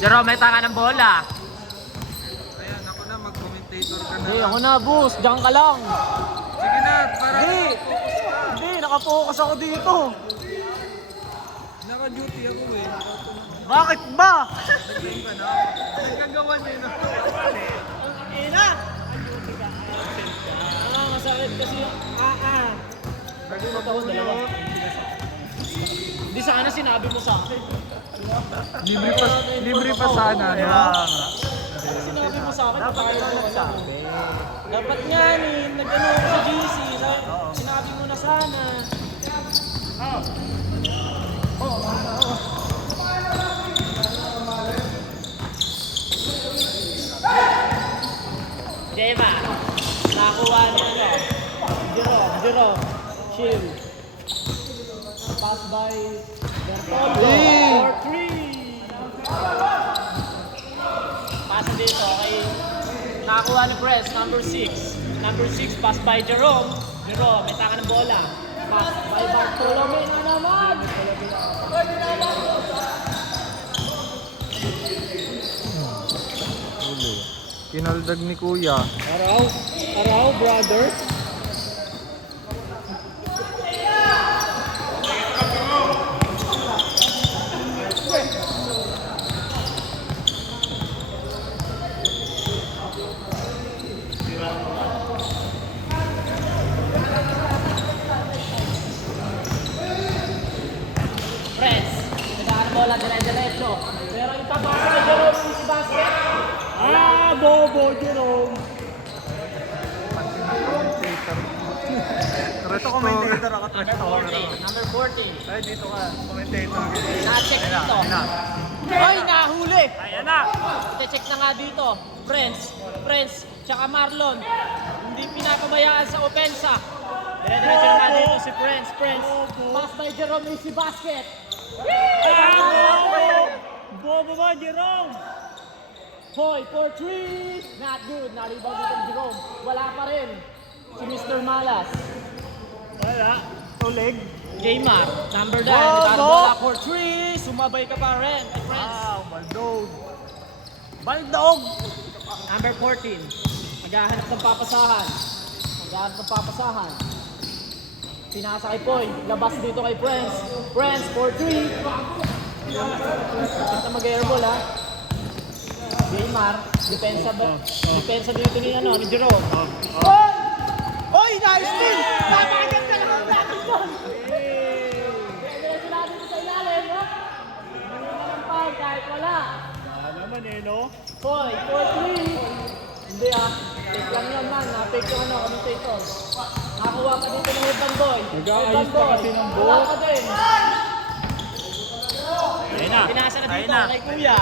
Jerome, may tanga ng bola. Ayan, ako na, mag-commentator ka na. Hindi, ako na, boss. Diyan ka lang. Sige na, para Hindi. focus ka. Hindi, nakapokus ako dito. Naka-duty ako eh. Bakit ba? Nag-game ka na. Nagkagawa niya na. Ina! Masakit kasi yung dalawa. Hindi sana sinabi mo sa akin. Libre pa sana, no? Sinabi mo sa akin, dapat ka nagsabi. Dapat nga nag-ano ako sa GC. Sinabi mo na sana. Jema, nakuha niya Jerome, Shield. Pass by Bertoldo for 3. Pass dito kay nakakuha ni Press, number 6. Number 6, pass by Jerome. Jerome, may taka ng bola. Pass by Bartolome na naman. Kinaldag ni Kuya. Araw, brother. Press. Nagkaan bola dire-diretso. Pero yung tapasa ni Jerome si basket. Bobo Jerome. Ito commentator ako. Number 14. Ay, dito ka. Commentator. Na-check dito. Ay, nahuli! Ayan na! Ite-check na nga dito. Friends, tsaka Marlon. Hindi pinapabayaan sa opensa. Dire-diretso na nga dito si Friends. Pass by Jerome si basket. Bobo ba, Jerome? Hoy, for 3! Not good. Na-rebound dito ni Jerome. Wala pa rin. Si Mr. Malas. Wala. Tulig. Jaymar, number 9. Bola for 3. Sumabay ka pa rin. Friends. Baldog! Number 14. Maghahanap ng papasahan. Pinasa kay Poy. Labas dito kay Friends. Friends for 3. Basta mag-airball ha. Jaymar, depensa dito ni Jerome. Oy, nice steal! Napakaganda lang ang natin doon! Diretso na dito sa ilalim, ha? Hindi mo naman foul kahit wala. naman eh, no? Hoy, 4-3! Hindi ah, take lang yun man, na-take yung commentator. Nakakuha ka dito ng Urban Boy. Nag-aayos pa kasi ng ball. Wala ka din. Ayun na. Pinasa na dito kay Kuya.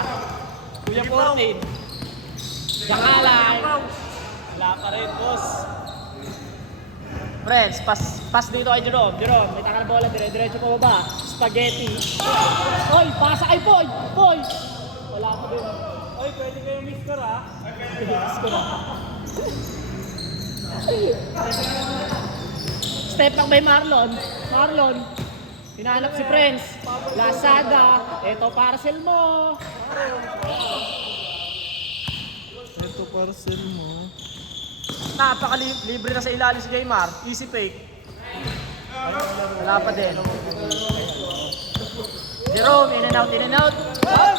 Kuya 14. Jakalay. Wala pa rin, boss. Friends, pass dito kay Jerome. Jerome, may taka na bola, dire-diretso pa baba. Spaghetti. Oy, pasa kay Poy. Poy. Wala pa din. Oy, pwede kayo mister ha? Mister ha? Step back by Marlon. Hinahanap si Friends. Lazada. Ito parcel mo. Ito parcel mo. Napaka-libre na sa ilalim si Jaymar. Easy fake. Wala pa din. Jerome, in and out.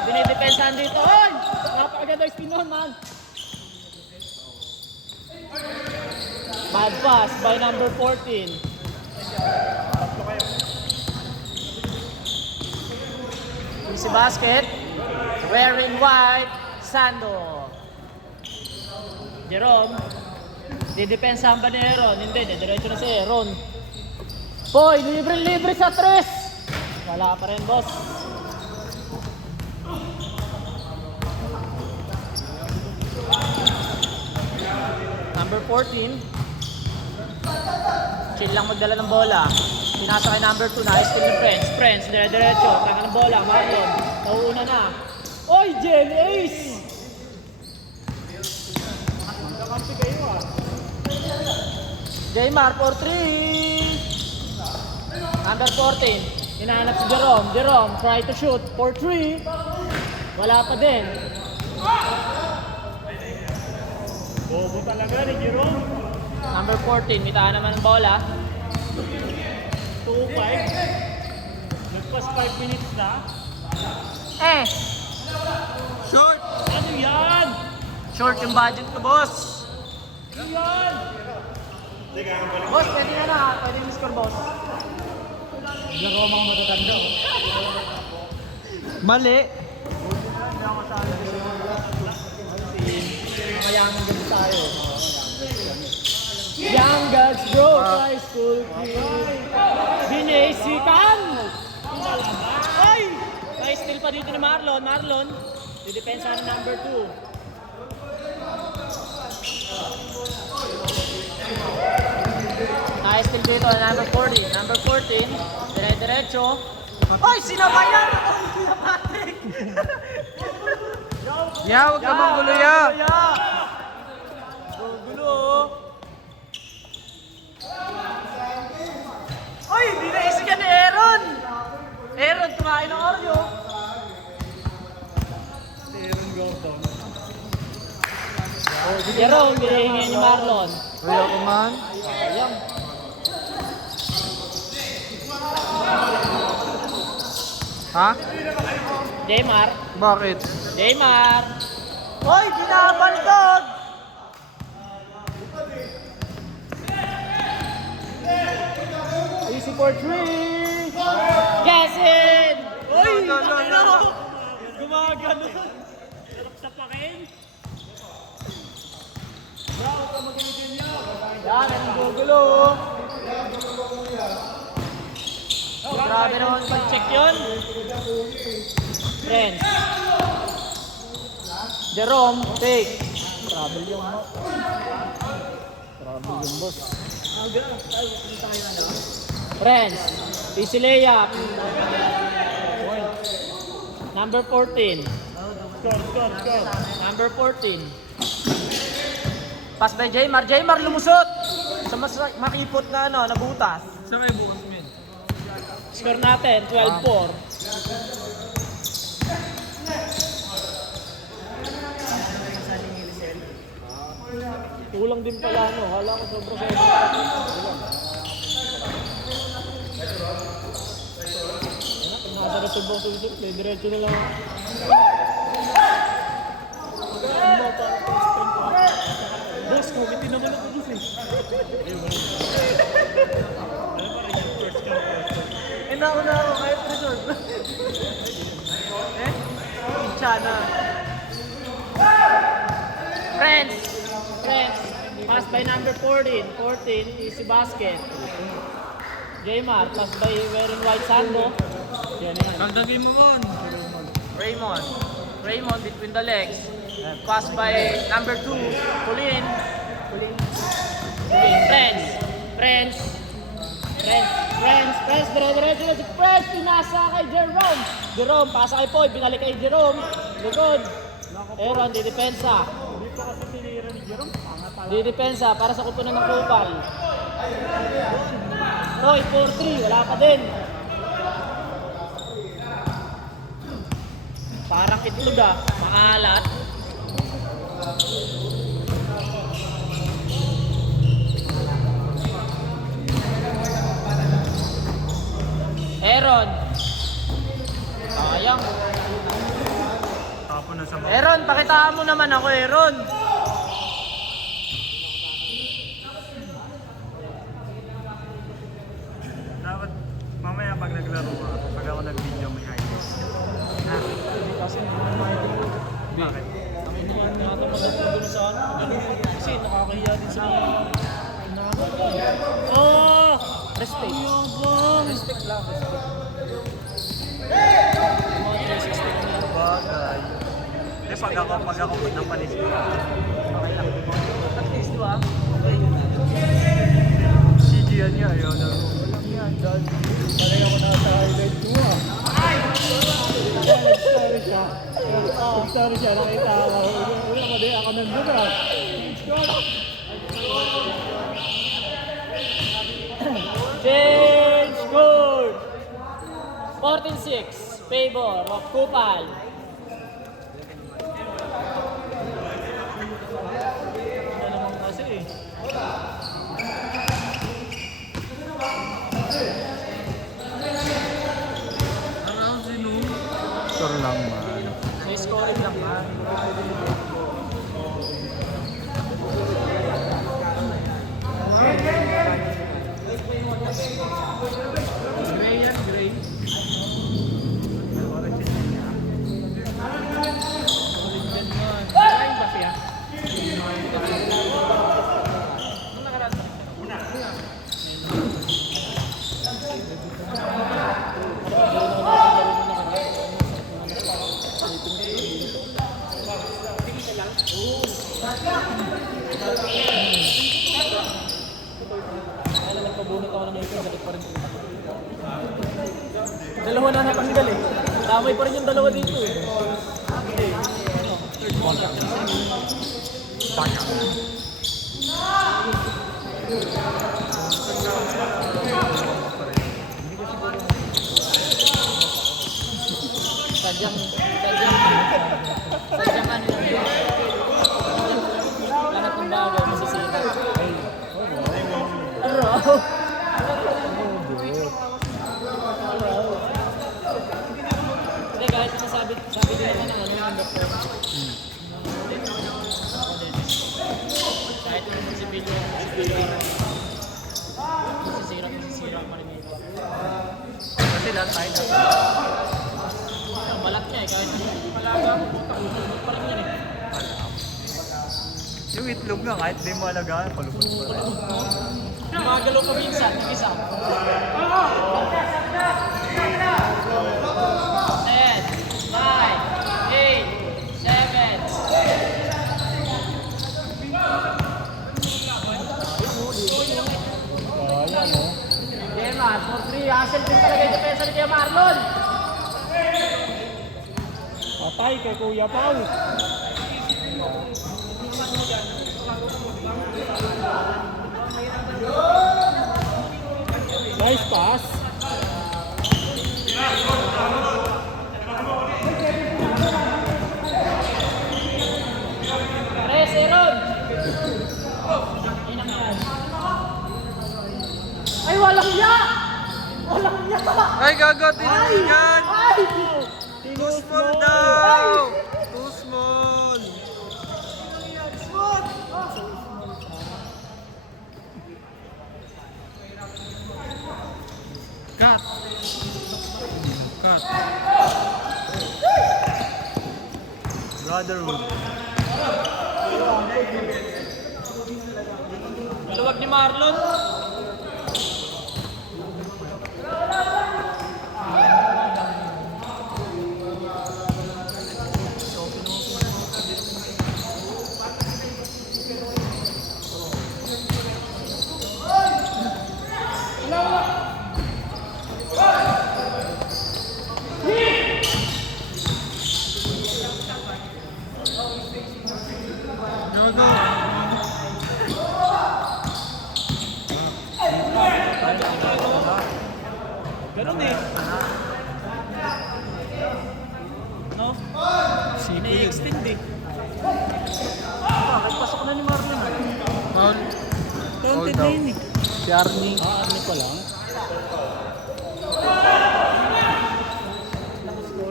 Dinidepensahan dito. Oy! Napakaganda yung spin nun, man. Bad pass by number 14. Easy basket. Wearing white. Sando. Jerome. Didepensahan ba ni Aaron? Hindi, diretso na si Aaron. Boy, libre sa 3. Wala pa rin, boss. Number 14. Chill lang magdala ng bola. Pinasa kay number 2 na skill ng Friends, dire-diretso. Taka ng bola, Marlon. Nauuna na. Oy, Jelly Ace! Kakampi kayo ah. Jaymar for 3. Number 14. Hinahanap si Jerome. Jerome, try to shoot for 3. Wala pa din. Bobo talaga ni Jerome. Number 14, mitaan naman ang bola. 2-5. Nagpas 5 minutes na. Short! Ano yan? Short yung budget ko, boss. Ano yan? Boss, pwede na. Pwede yung score, boss. Jerome ang matatanda. Mali! Young Gods Bro, High School Binesikan! Ay! Ay, still pa dito ni Marlon. Marlon, didepensa ng number 2. Ay, still dito number 40. Number 14, dire-diretso. Ay, sinabayan! Kuya Patrick! Ya, huwag ka manggulo ya! Gulo! Ay, hindi na isigan ni Aaron! Aaron, kumain ng Oreo. Aaron Gordon. Jerome, hinihingi ni Marlon. Wala ko man. Ayun. Ha? Jaymar. Bakit? Jaymar. Hoy, binabantog! Easy for 3. Yes, in! Uy! No, no, no, no. Gumagano. Sarap sa pakin. Yan, ang gugulo. Grabe naman pag-check yun. Friends. Jerome, take. Trouble yung boss. Friends, easy layup. Number 14. Score. Number 14. Pass by Jaymar. Jaymar lumusot. Sa mas makipot na nabutas. Saan kayo bukas, men? Score natin, 12-4. Kulang din pala, no? Hala ko sobrang sa nasa reserve ako sa play, diretso na lang. Boss, kumitin naman ako dito eh. Nauna ako kahit reserve. Pinchana. Friends, pass by number 14. 14, easy basket. Jaymar, pass by wearing white sando. Kagdagin mo mon. Raymond between the legs. Pass by number 2, Colin. Friends, dire-diretso na si Friends, pinasa kay Jerome. Jerome, pasa kay Poy, binalik kay Jerome. Likod. Aaron, didepensa. Hindi pa kasi tinira ni Jerome. Didepensa para sa kupunan ng Kupal. Roy, 4-3, wala pa din. Parang itlog maalat. Aaron. Sayang. Tapon na sa Aaron, pakitaan mo naman ako, Aaron. Dapat mamaya pag naglaro ka, pag ako nag-video may highlights. Kasi Bakit? ang iniingatan mo lang doon sa kasi nakakahiya din sa mga Oh! respect. Respect lang, respect. Bagay. Eh pag ako ng panis ko. Okay lang. At least, di ba? CG yan niya, yun. Parang ako nasa highlight ko Sorry siya, nakita ako. Wala ko din, ako nandun Change court! 14-6. Favor of Kupal. Ano naman kasi eh. Around sino? Sure lang man. May scoring lang ha. Gray yan, gray. Kain ba siya? Nagpabunot ako ng ito, galit pa rin. Dalawa na natanggal eh. Damay pa rin yung dalawa dito eh. Sadyang ano yun. Lahat ng bagay masisira. Araw! Hindi, kahit sabi din naman ng ano yung doktor. Kahit yung civilian, masisira pa rin ito. Kasi lahat tayo na. Ang balat niya eh, kahit malaga, utak pa rin yan eh. Yung itlog nga, kahit di mo alagaan, palupot pa rin. Gumagalaw pa minsan, isa. 10, 9, 8, 7. Ayan o. Demar, for 3. Hassle din talaga yung depensa ni Kuya Marlon. Patay kay Kuya Pao. Nice pass. Tres, Aaron. Inang yan. Ay, walang ya! Walang ya! Ay, gago, tinulungan! Ay! Too small daw! Too small! Cut! Cut! Brotherhood. Maluwag ni Marlon. Gago! Ganun eh. No? Ini-extend eh. Bakit pasok na ni Marlon ah? Foul. Counted na yun eh. Si Arnie. Arnie pa lang?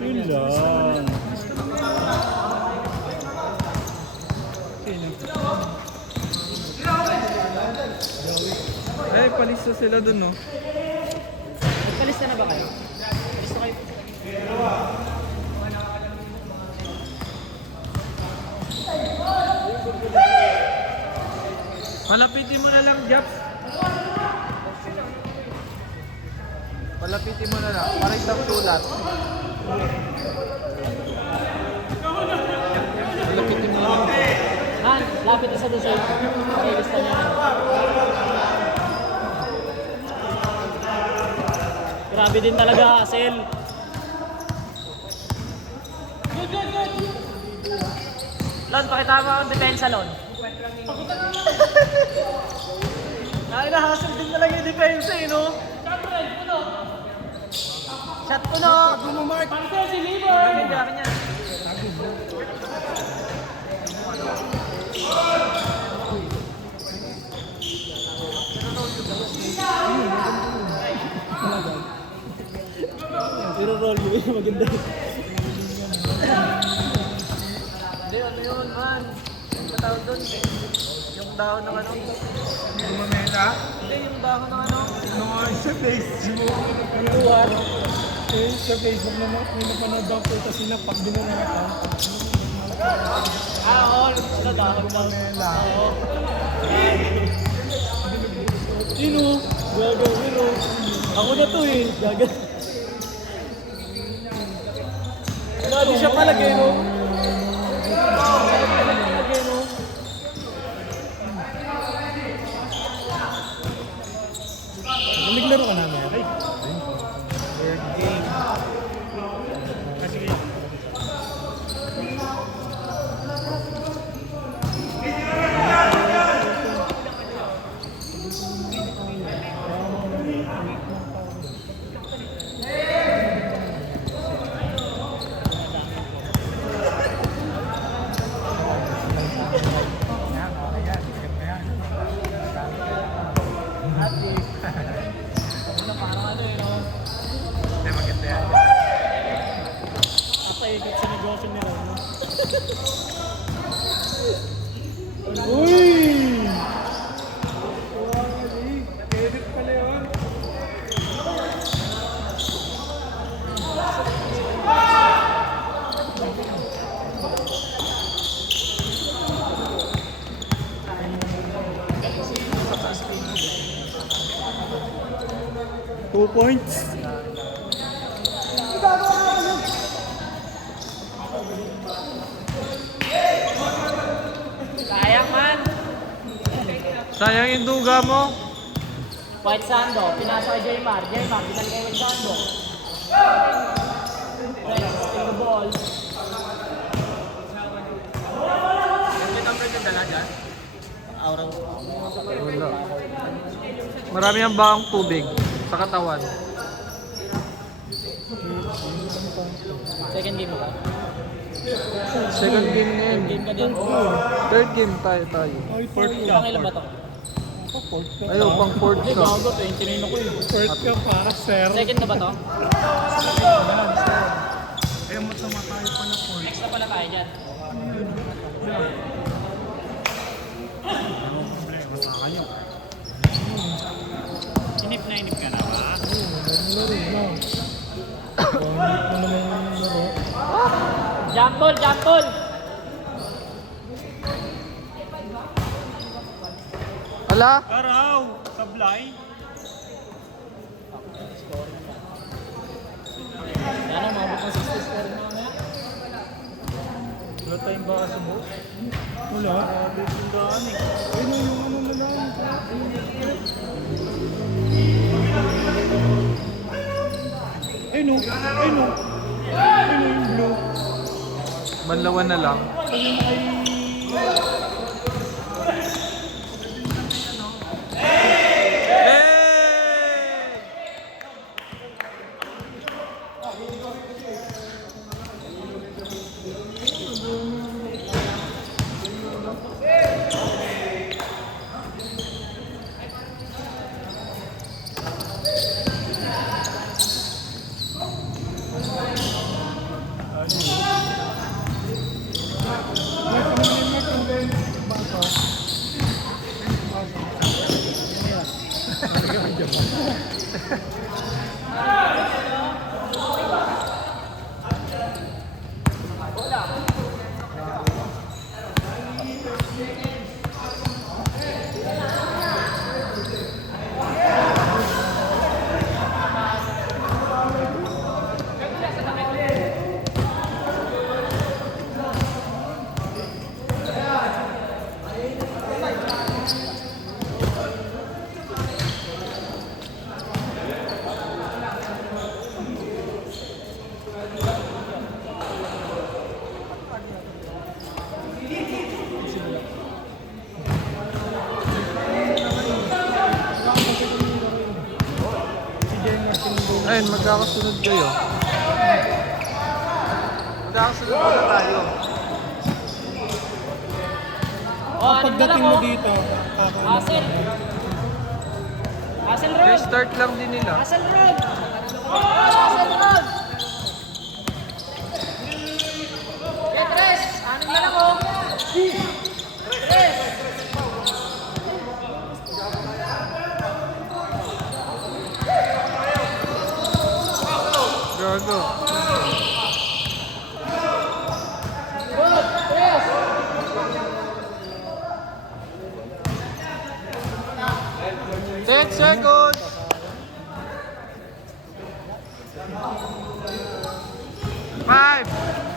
Yun lang. Ay, palista sila dun, no? Nagkalista na ba kayo? Gusto kayo? Palapitin mo na lang, Japs. Palapitin mo na lang, para isang sulat. Palapitin mo na lang. Han, lapit isa doon sa'yo. Pakilista niya na. Grabe din talaga, Hassel. Lon, pakita mo ang depensa, Lon. Ay, na-hassle din talaga yung depensa eh, no? Shot ko no! Pansin, deliver! Akin yan. Pero roll yun, maganda. Hindi, ano yun, man? Yung tawag doon, yung dahon ng ano? Gumamela? Hindi, yung dahon ng ano? Sa Facebook. Luwat. Sa Facebook naman, may napanood daw po kasi napak din na naman. Oo, ano dahon daw. Oo. Sino? Gaga, pero ako na to eh. Gaga. Wala di siya palagay, no? Palagay, no? Naglaro ka namin. Ay. Parang ano eh, no? Maganda yan. Napaikot sa negosyo nila, no? Uy! Edit pala yun. Two points. Sayang man! Sayang yung duga mo. White Sando, pinasa kay Jaymar. Jaymar, binalik kay White Sando. Rex, in the ball. Aurang. Wala. Marami ang bakang tubig sa katawan. Second game mo ba? Second game na Third yun. game ka din. Third game tayo. Ay, fourth ka. Pang ilan ba to? Ayaw, pang fourth Hindi, ka. gago. 29 ako eh. Fourth ka para sir. Second na ba to? Eh, matama tayo pa na fourth. Next na pala tayo dyan. Inip na inip ka na ba? Laro na. Pangit mo naman yung laro. Jump ball, jump ball! Ala? Araw! Sablay! Yan ang mabot ng 60 score mo na. Wala tayong baka sa boss? Wala. Grabe yung daan eh. Ayun yung ano na lang. Ayun o. Ayun o. Ayun yung blue. Banlawan na lang. Ayun ay... Ayun, magkakasunod kayo. Magkakasunod muna tayo. Oh, ano na Pagdating lang mo oh. dito, Hassel. Hassel Road. Restart lang din nila. Hassel Road. Hassel Road. Yeah, Tres. Ano na lang oh. Tres. Gago. Good. Tres. 10 seconds! 5